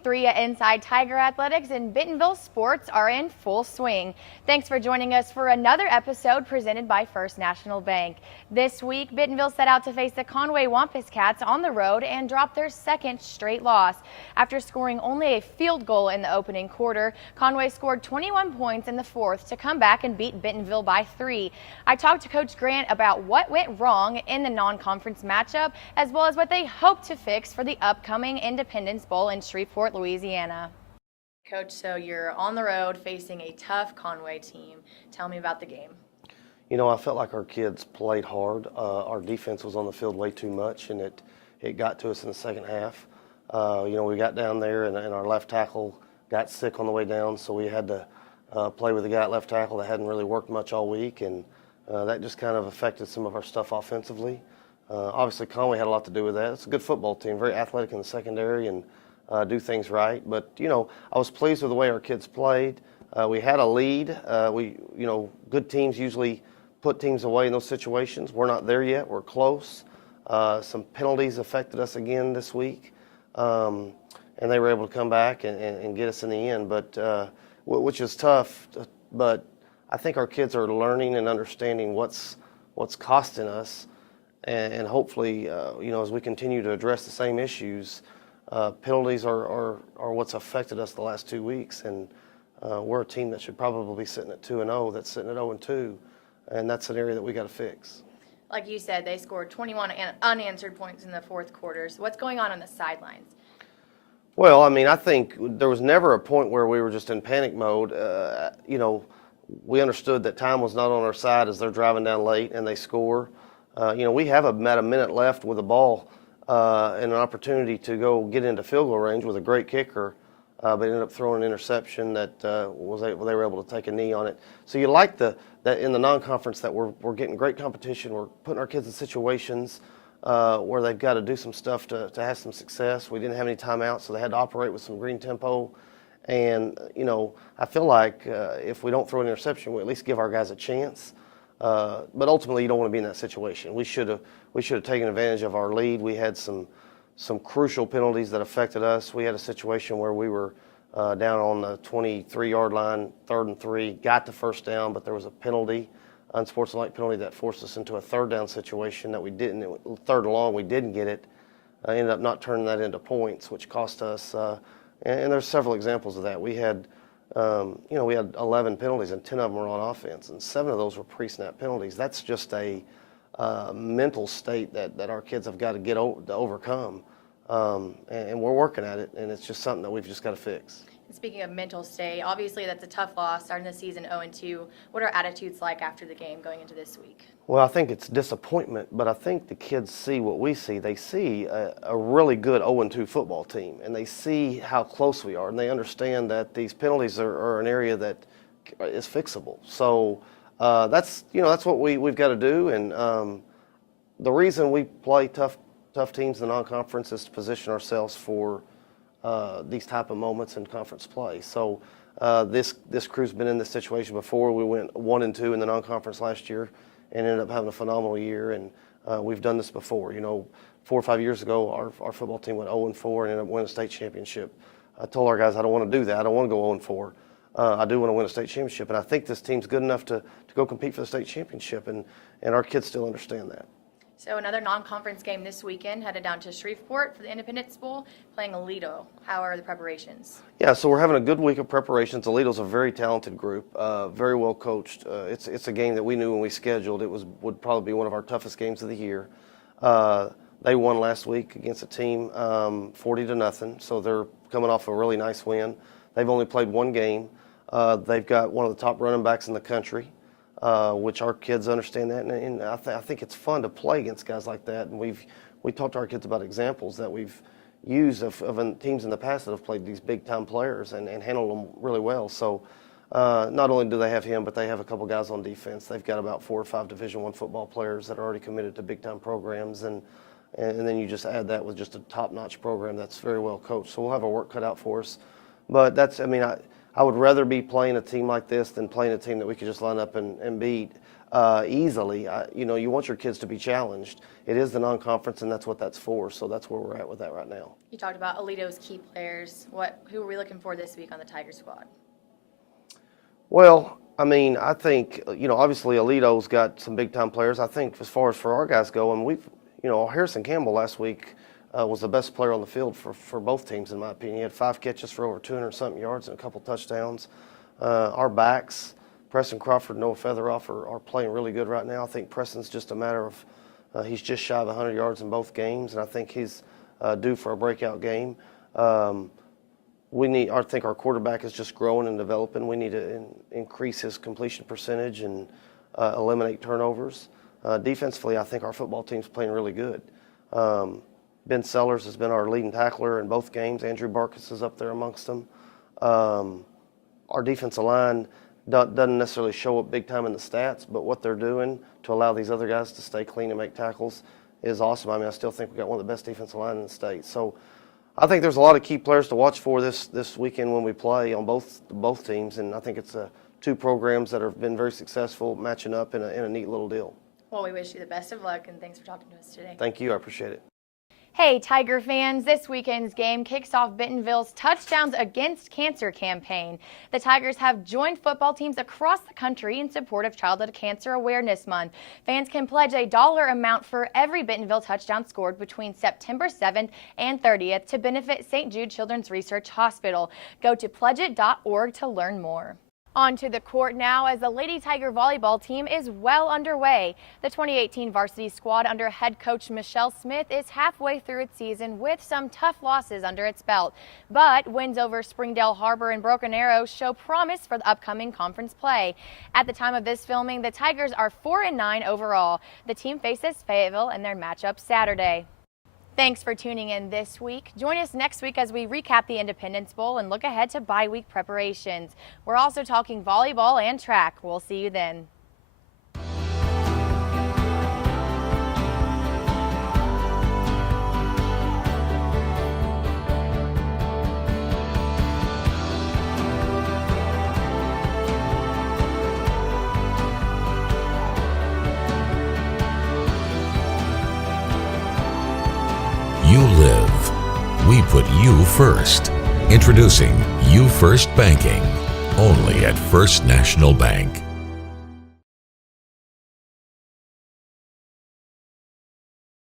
Week 3 Inside Tiger Athletics and Bentonville sports are in full swing. Thanks for joining us for another episode presented by First National Bank. This week, Bentonville set out to face the Conway Wampus Cats on the road and drop their second straight loss. After scoring only a field goal in the opening quarter, Conway scored 21 points in the fourth to come back and beat Bentonville by 3. I talked to Coach Grant about what went wrong in the non-conference matchup, as well as what they hope to fix for the upcoming Independence Bowl in Shreveport, Louisiana. Coach, so you're on the road facing a tough Conway team. Tell me about the game. You know, I felt like our kids played hard. Our defense was on the field way too much, and it got to us in the second half. You know, we got down there, and our left tackle got sick on the way down, so we had to play with the guy at left tackle that hadn't really worked much all week, and that just kind of affected some of our stuff offensively. Obviously, Conway had a lot to do with that. It's a good football team, very athletic in the secondary, and do things right. But, you know, I was pleased with the way our kids played. We had a lead. You know, good teams usually put teams away in those situations. We're not there yet. We're close. Some penalties affected us again this week, and they were able to come back and get us in the end, but which is tough. But I think our kids are learning and understanding what's costing us. And hopefully, you know, as we continue to address the same issues, penalties are what's affected us the last 2 weeks. And we're a team that should probably be sitting at 2-0, that's sitting at 0-2, and that's an area that we got to fix. Like you said, they scored 21 unanswered points in the fourth quarter. So what's going on the sidelines? Well, I mean, I think there was never a point where we were just in panic mode. You know, we understood that time was not on our side as they're driving down late and they score. You know, we have about a minute left with the ball and an opportunity to go get into field goal range with a great kicker, but ended up throwing an interception that they were able to take a knee on it. So you like that in the non-conference that we're getting great competition. We're putting our kids in situations where they've got to do some stuff to have some success. We didn't have any timeouts, so they had to operate with some green tempo. And, you know, I feel like if we don't throw an interception, we at least give our guys a chance. But ultimately, you don't want to be in that situation. We should have taken advantage of our lead. We had some crucial penalties that affected us. We had a situation where we were down on the 23-yard line, 3rd and 3, got the first down, but there was a penalty, unsportsmanlike penalty that forced us into a 3rd down situation that we didn't. 3rd and long, we didn't get it. Ended up not turning that into points, which cost us. And there's several examples of that. We had. You know, we had 11 penalties, and 10 of them were on offense, and 7 of those were pre-snap penalties. That's just a mental state that our kids have got to to overcome, and we're working at it, and it's just something that we've just got to fix. Speaking of mental state, obviously that's a tough loss, starting the season 0-2. What are attitudes like after the game going into this week? Well, I think it's disappointment, but I think the kids see what we see. They see a really good 0-2 football team, and they see how close we are, and they understand that these penalties are an area that is fixable. So that's what we've got to do, and the reason we play tough teams in the non-conference is to position ourselves for these type of moments in conference play. So this crew's been in this situation before. We went 1-2 in the non-conference last year and ended up having a phenomenal year, and we've done this before. You know, 4 or 5 years ago, our football team went 0-4 and ended up winning a state championship. I told our guys I don't want to do that. I don't want to go 0-4. I do want to win a state championship, and I think this team's good enough to go compete for the state championship, and our kids still understand that. So another non-conference game this weekend, headed down to Shreveport for the Independence Bowl, playing Aledo. How are the preparations? Yeah, so we're having a good week of preparations. Aledo's a very talented group, very well coached. It's a game that we knew when we scheduled. It would probably be one of our toughest games of the year. They won last week against a team 40-0, so they're coming off a really nice win. They've only played one game. They've got one of the top running backs in the country, which our kids understand that, and I think it's fun to play against guys like that. And we talked to our kids about examples that we've used of teams in the past that have played these big-time players and handled them really well. So not only do they have him, but they have a couple guys on defense. They've got about 4 or 5 Division I football players that are already committed to big-time programs, and then you just add that with just a top-notch program that's very well coached. So we'll have our work cut out for us. But I would rather be playing a team like this than playing a team that we could just line up and beat. easily. You know, you want your kids to be challenged. It is the non-conference, and that's what that's for. So that's where we're at with that right now. You talked about Alito's key players. Who are we looking for this week on the Tiger squad? Well, I mean, I think, you know, obviously Alito's got some big-time players. I think as far as for our guys go, and Harrison Campbell last week was the best player on the field for both teams, in my opinion. He had 5 catches for over 200-something yards and a couple touchdowns. Our backs, Preston Crawford and Noah Featheroff, are playing really good right now. I think Preston's just a matter of he's just shy of 100 yards in both games, and I think he's due for a breakout game. I think our quarterback is just growing and developing. We need to increase his completion percentage and eliminate turnovers. Defensively, I think our football team's playing really good. Ben Sellers has been our leading tackler in both games. Andrew Barkis is up there amongst them. Our defensive line doesn't necessarily show up big time in the stats, but what they're doing to allow these other guys to stay clean and make tackles is awesome. I mean, I still think we've got one of the best defensive lines in the state. So I think there's a lot of key players to watch for this weekend when we play on both teams, and I think it's 2 programs that have been very successful matching up in a neat little deal. Well, we wish you the best of luck, and thanks for talking to us today. Thank you. I appreciate it. Hey, Tiger fans, this weekend's game kicks off Bentonville's Touchdowns Against Cancer campaign. The Tigers have joined football teams across the country in support of Childhood Cancer Awareness Month. Fans can pledge a dollar amount for every Bentonville touchdown scored between September 7th and 30th to benefit St. Jude Children's Research Hospital. Go to pledgeit.org to learn more. On to the court now as the Lady Tiger volleyball team is well underway. The 2018 varsity squad under head coach Michelle Smith is halfway through its season with some tough losses under its belt. But wins over Springdale Harbor and Broken Arrow show promise for the upcoming conference play. At the time of this filming, the Tigers are 4-9 overall. The team faces Fayetteville in their matchup Saturday. Thanks for tuning in this week. Join us next week as we recap the Independence Bowl and look ahead to bye week preparations. We're also talking volleyball and track. We'll see you then. You live. We put you first. Introducing You First Banking, only at First National Bank.